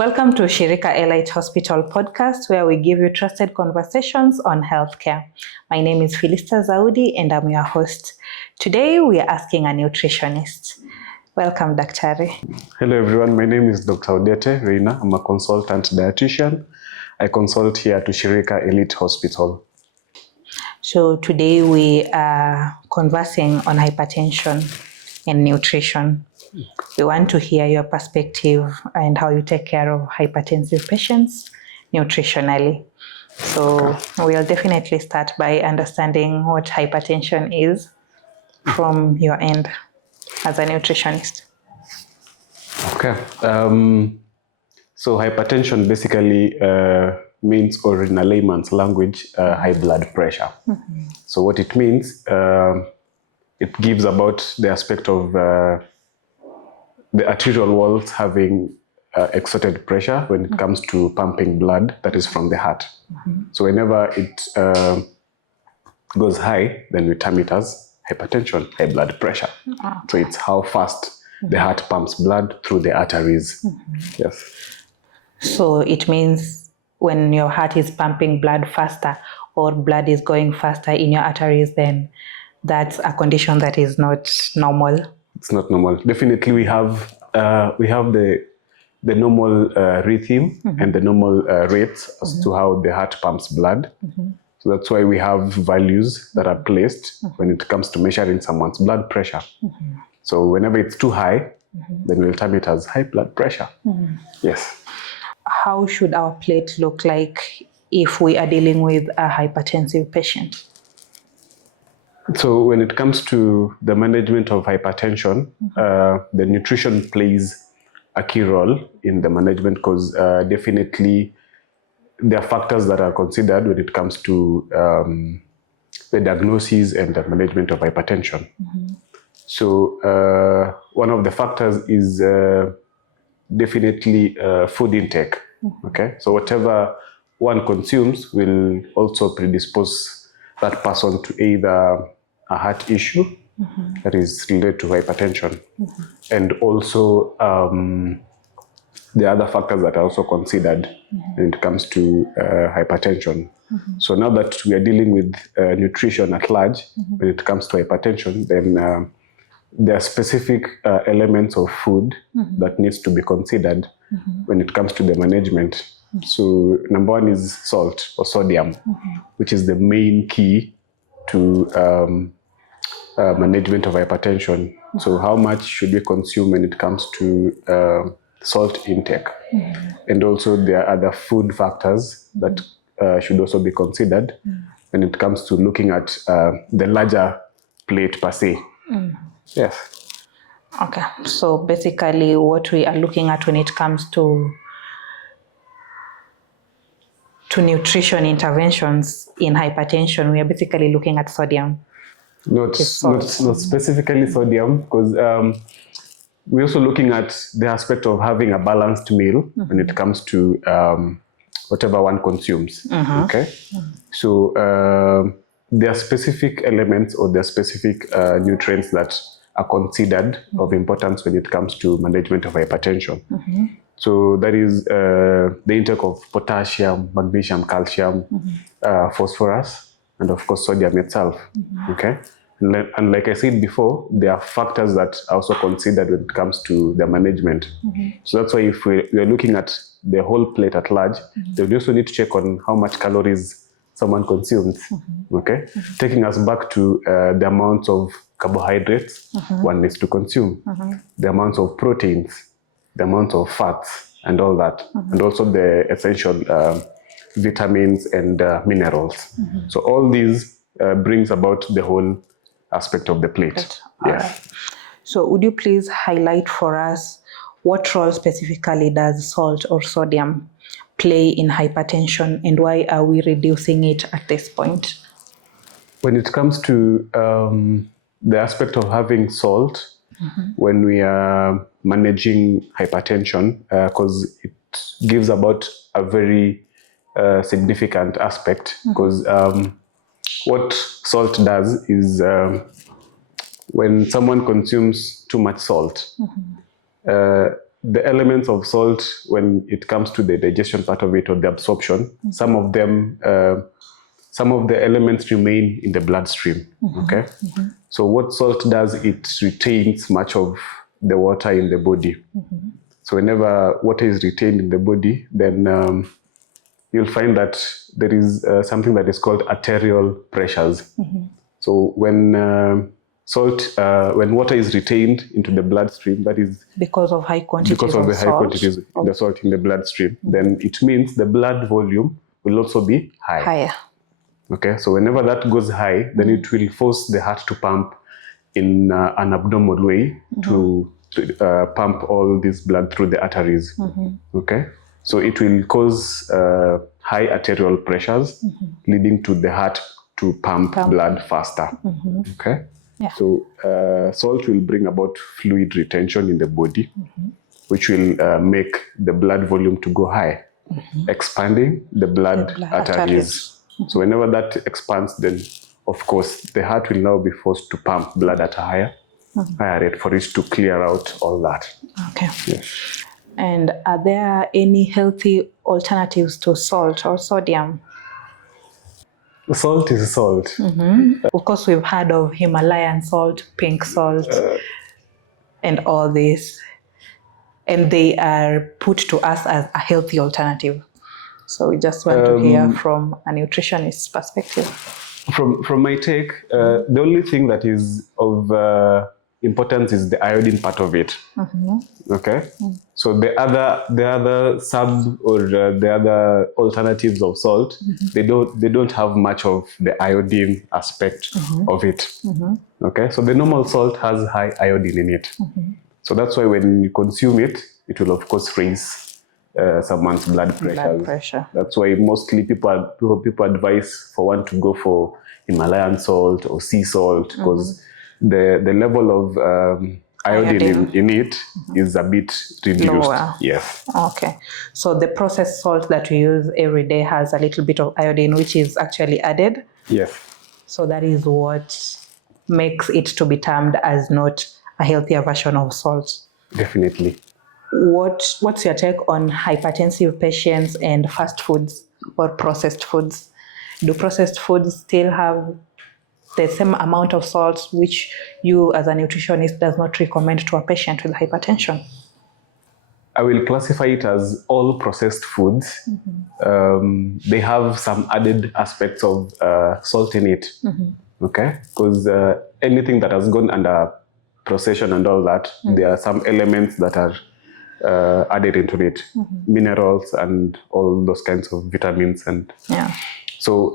Welcome to Ushirika Elite Hospital podcast, where we give you trusted conversations on healthcare. My name is Philista Zaudi and I'm your host. Today we are asking a nutritionist. Welcome, Daktari. Hello everyone, my name is Dr. Odete Reina. I'm a consultant dietitian. I consult here at Ushirika Elite Hospital. So today we are conversing on hypertension and nutrition. We want to hear your perspective and how you take care of hypertensive patients nutritionally. So we'll definitely start by understanding what hypertension is from your end as a nutritionist. Okay. So hypertension basically means, or in a layman's language, high blood pressure. Mm-hmm. So what it means, it gives about the aspect of the arterial walls having exerted pressure when it comes to pumping blood that is from the heart. Mm-hmm. So whenever it goes high, then we term it as hypertension, high blood pressure. Okay. So it's how fast the heart pumps blood through the arteries. Mm-hmm. Yes. So it means when your heart is pumping blood faster or blood is going faster in your arteries, then that's a condition that is not normal. It's not normal. Definitely we have the normal rhythm and the normal rates as to how the heart pumps blood. Mm-hmm. So that's why we have values that are placed when it comes to measuring someone's blood pressure. Mm-hmm. So whenever it's too high, then we'll term it as high blood pressure. Mm-hmm. Yes. How should our plate look like if we are dealing with a hypertensive patient? So when it comes to the management of hypertension, the nutrition plays a key role in the management because definitely there are factors that are considered when it comes to the diagnosis and the management of hypertension. Mm-hmm. So one of the factors is definitely food intake. Mm-hmm. Okay, so whatever one consumes will also predispose that person to either a heart issue that is related to hypertension, and also the other factors that are also considered when it comes to hypertension. So now that we are dealing with nutrition at large, when it comes to hypertension, then there are specific elements of food that needs to be considered when it comes to the management. So number one is salt or sodium, which is the main key to management of hypertension. So how much should we consume when it comes to salt intake? And also there are other food factors that should also be considered when it comes to looking at the larger plate per se. Yes. Okay, so basically what we are looking at when it comes to nutrition interventions in hypertension, we are basically looking at sodium. Not specifically sodium, because we're also looking at the aspect of having a balanced meal when it comes to whatever one consumes. Okay, so there are specific elements or there are specific nutrients that are considered of importance when it comes to management of hypertension. So that is the intake of potassium, magnesium, calcium, phosphorus, and of course sodium itself. Okay, and like I said before, there are factors that are also considered when it comes to the management. So that's why if we are looking at the whole plate at large, then we also need to check on how much calories someone consumes. Okay, taking us back to the amounts of carbohydrates one needs to consume, the amounts of proteins, the amount of fats, and all that, and also the essential vitamins and minerals. So all these brings about the whole aspect of the plate. Yes. Right. So would you please highlight for us what role specifically does salt or sodium play in hypertension, and why are we reducing it at this point? When it comes to the aspect of having salt, when we are managing hypertension, because it gives about a very significant aspect, because what salt does is when someone consumes too much salt, the elements of salt, when it comes to the digestion part of it or the absorption, some of them, some of the elements remain in the bloodstream. Okay, so what salt does, it retains much of the water in the body. So whenever water is retained in the body, then you'll find that there is something that is called arterial pressures. So when when water is retained into the bloodstream, that is because of high quantities because of the high quantities of the salt in the bloodstream, then it means the blood volume will also be higher. Okay, so whenever that goes high, then it will force the heart to pump in an abnormal way to pump all this blood through the arteries. Okay, so it will cause high arterial pressures, leading to the heart to pump blood faster. Okay, so salt will bring about fluid retention in the body, which will make the blood volume to go high, expanding the blood arteries. So whenever that expands, then of course the heart will now be forced to pump blood at a higher rate for it to clear out all that. Okay. Yes. And are there any healthy alternatives to salt or sodium? Salt is salt. Of course, we've heard of Himalayan salt, pink salt, and all this. And they are put to us as a healthy alternative. So we just want to hear from a nutritionist's perspective. From my take, the only thing that is of importance is the iodine part of it. Okay, so the other sub or the other alternatives of salt, they don't have much of the iodine aspect of it. Okay, so the normal salt has high iodine in it. So that's why when you consume it, it will of course raise someone's blood pressure. That's why mostly people advise for one to go for Himalayan salt or sea salt, because the level of iodine in it is a bit reduced. Lower. Yes. Okay. So the processed salt that we use every day has a little bit of iodine, which is actually added. Yes. So that is what makes it to be termed as not a healthier version of salt. Definitely. What's your take on hypertensive patients and fast foods or processed foods? Do processed foods still have the same amount of salt which you as a nutritionist does not recommend to a patient with hypertension? I will classify it as all processed foods. They have some added aspects of salt in it. Okay, because anything that has gone under processing and all that, there are some elements that are added into it, minerals and all those kinds of vitamins. And so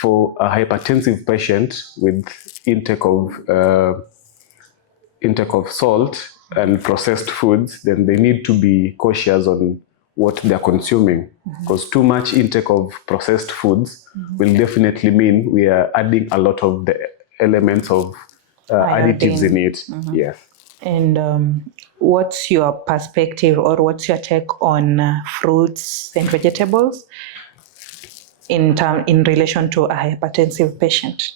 for a hypertensive patient with intake of salt and processed foods, then they need to be cautious on what they're consuming, because too much intake of processed foods will definitely mean we are adding a lot of the elements of additives in it. Yes. And what's your perspective or what's your take on fruits and vegetables in relation to a hypertensive patient?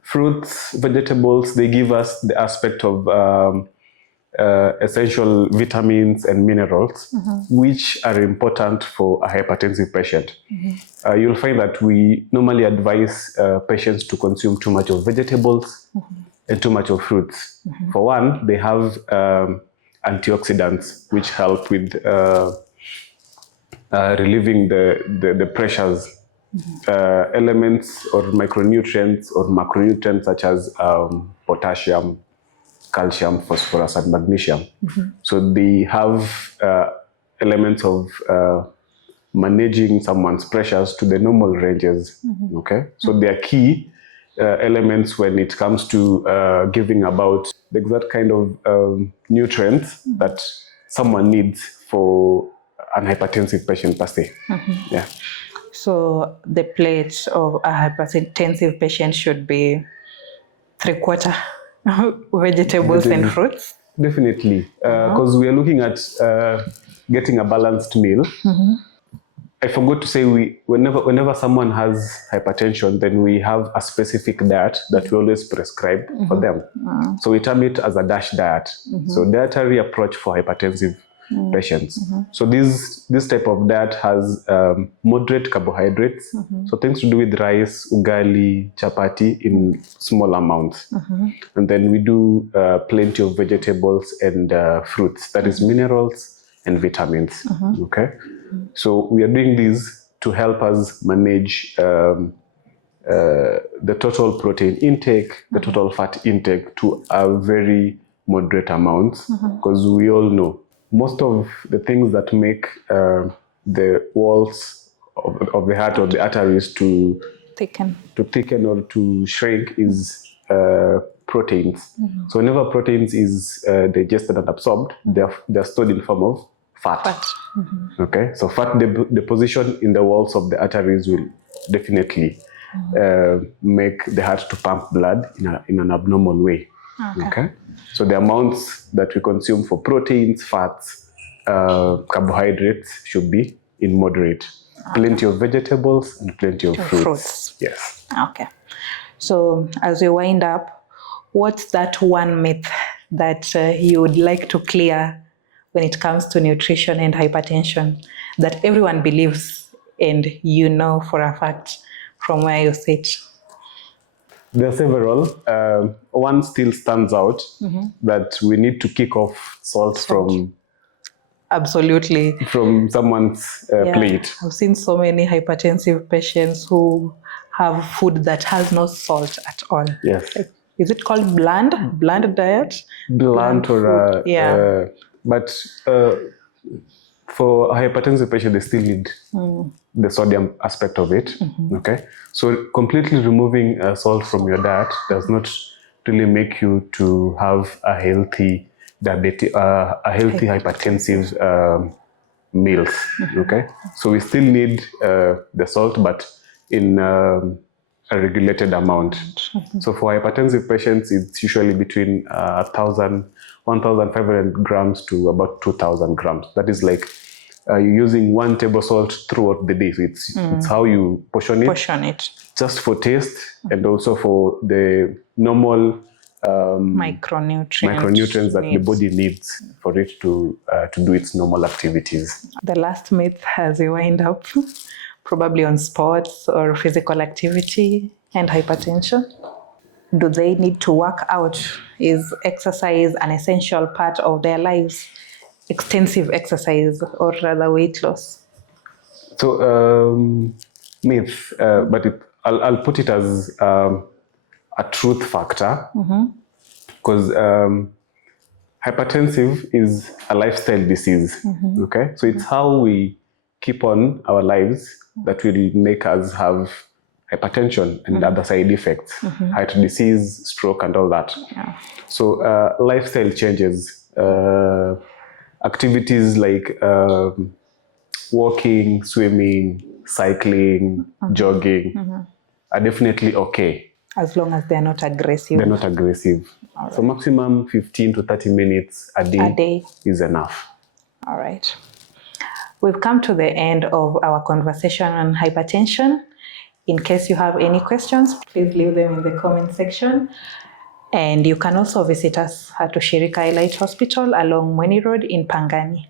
Fruits, vegetables, they give us the aspect of essential vitamins and minerals, which are important for a hypertensive patient. You'll find that we normally advise patients to consume too much of vegetables and too much of fruits. For one, they have antioxidants, which help with relieving the pressures. Elements or micronutrients or macronutrients such as potassium, calcium, phosphorus, and magnesium. So they have elements of managing someone's pressures to the normal ranges. Okay, so they are key elements when it comes to giving about the exact kind of nutrients that someone needs for an hypertensive patient per se. Yeah. So the plate of a hypertensive patient should be 3/4 vegetables and fruits? Definitely, because we are looking at getting a balanced meal. I forgot to say, whenever someone has hypertension, then we have a specific diet that we always prescribe for them. So we term it as a DASH diet. So dietary approach for hypertensive patients. So this type of diet has moderate carbohydrates. So things to do with rice, ugali, chapati in small amounts. And then we do plenty of vegetables and fruits, that is minerals and vitamins. Okay. So we are doing this to help us manage the total protein intake, the total fat intake to a very moderate amounts, because we all know most of the things that make the walls of the heart or the arteries to thicken or to shrink is proteins. So whenever proteins is digested and absorbed, they're stored in form of fat. Okay, so fat deposition in the walls of the arteries will definitely make the heart to pump blood in an abnormal way. Okay, so the amounts that we consume for proteins, fats, carbohydrates should be in moderate. Plenty of vegetables and plenty of fruits. Yes. Okay. So as we wind up, what's that one myth that you would like to clear when it comes to nutrition and hypertension that everyone believes and you know for a fact from where you sit? There are several. One still stands out, that we need to kick off salt from someone's plate. I've seen so many hypertensive patients who have food that has no salt at all. Yes. Is it called bland diet? Bland or but for a hypertensive patient, they still need the sodium aspect of it. Okay, so completely removing salt from your diet does not really make you to have a healthy hypertensive meals. Okay, so we still need the salt, but in a regulated amount. So for hypertensive patients, it's usually between 1,500 grams to about 2,000 grams. That is like you're using 1 table salt throughout the day. So it's how you portion it. Just for taste and also for the normal micronutrients that the body needs for it to do its normal activities. The last myth as we wind up, probably on sports or physical activity and hypertension. Do they need to work out? Is exercise an essential part of their lives? Extensive exercise or rather weight loss? So myth, but I'll put it as a truth factor, because hypertensive is a lifestyle disease. Okay, so it's how we keep on our lives that will make us have hypertension and other side effects, heart disease, stroke, and all that. So lifestyle changes, activities like walking, swimming, cycling, jogging are definitely okay. As long as they're not aggressive. They're not aggressive. Right. So maximum 15 to 30 minutes a day is enough. All right. We've come to the end of our conversation on hypertension. In case you have any questions, please leave them in the comment section. And you can also visit us at Ushirika Elite Hospital along Mweni Road in Pangani.